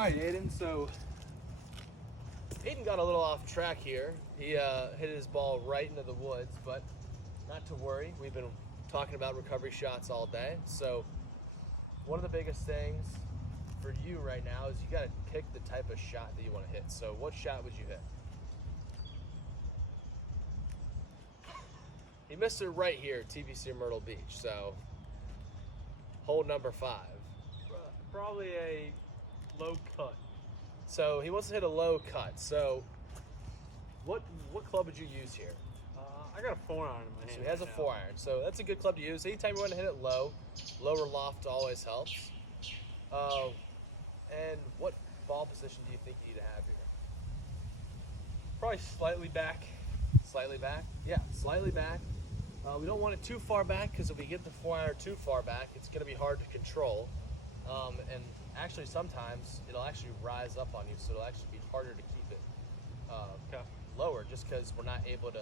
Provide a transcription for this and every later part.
right, Aiden, so Aiden got a little off track here. He hit his ball right into the woods, but not to worry. We've been talking about recovery shots all day. So one of the biggest things for you right now is you got to pick the type of shot that you want to hit. So what shot would you hit? He missed it right here at TBC Myrtle Beach. So hole number 5. Probably a low cut. So he wants to hit a low cut. So what club would you use here? I got a 4-iron in my hand. So he has a 4-iron. So that's a good club to use. Anytime you want to hit it low, lower loft always helps. And what ball position do you think you need to have here? Probably slightly back. Slightly back? Yeah, slightly back. We don't want it too far back because if we get the 4-iron too far back, it's going to be hard to control. And actually sometimes it'll actually rise up on you, so it'll actually be harder to keep it lower just because we're not able to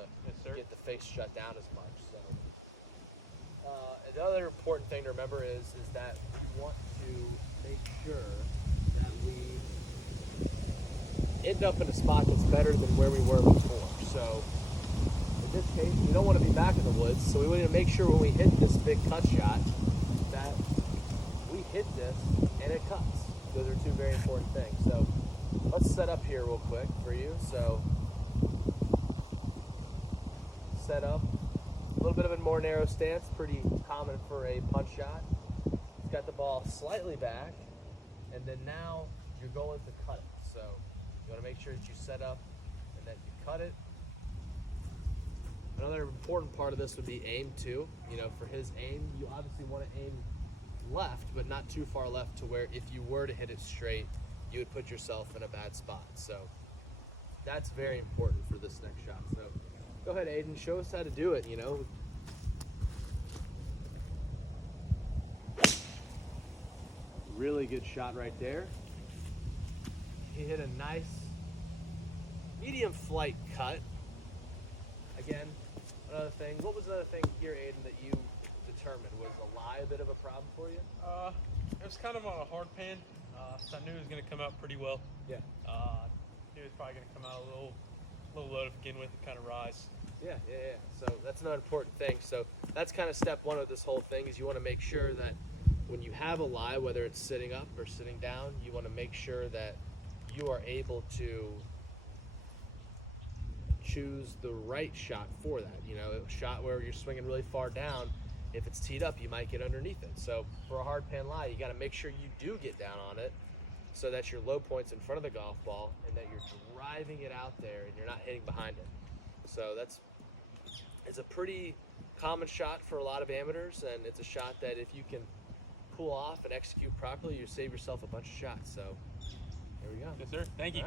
get the face shut down as much. So another important thing to remember is that we want to make sure that we end up in a spot that's better than where we were before. So in this case, we don't want to be back in the woods, so we want to make sure when we hit this big cut shot that we hit this and it cuts. Those are two very important things. So let's set up here real quick for you. So set up a little bit of a more narrow stance, pretty common for a punch shot. It's got the ball slightly back, and then now you're going to cut it. So you want to make sure that you set up and that you cut it. Another important part of this would be aim too. You know, for his aim, you obviously want to aim left, but not too far left to where if you were to hit it straight, you would put yourself in a bad spot. So that's very important for this next shot. So go ahead, Aiden, show us how to do it, you know. Really good shot right there. He hit a nice medium flight cut. Again, another thing. What was another thing here, Aiden, that you determined? Was a lie a bit of a problem for you? It was kind of on a hard pan, so I knew it was going to come out pretty well. Yeah. Knew it was probably going to come out a little low to begin with and kind of rise. Yeah. So that's another important thing. So that's kind of step one of this whole thing is you want to make sure that when you have a lie, whether it's sitting up or sitting down, you want to make sure that you are able to choose the right shot for that. You know, a shot where you're swinging really far down, if it's teed up, you might get underneath it. So for a hard pan lie, you got to make sure you do get down on it so that your low point's in front of the golf ball and that you're driving it out there and you're not hitting behind it. So it's a pretty common shot for a lot of amateurs, and it's a shot that if you can pull off and execute properly, you save yourself a bunch of shots. So there we go. Yes, sir. Thank you.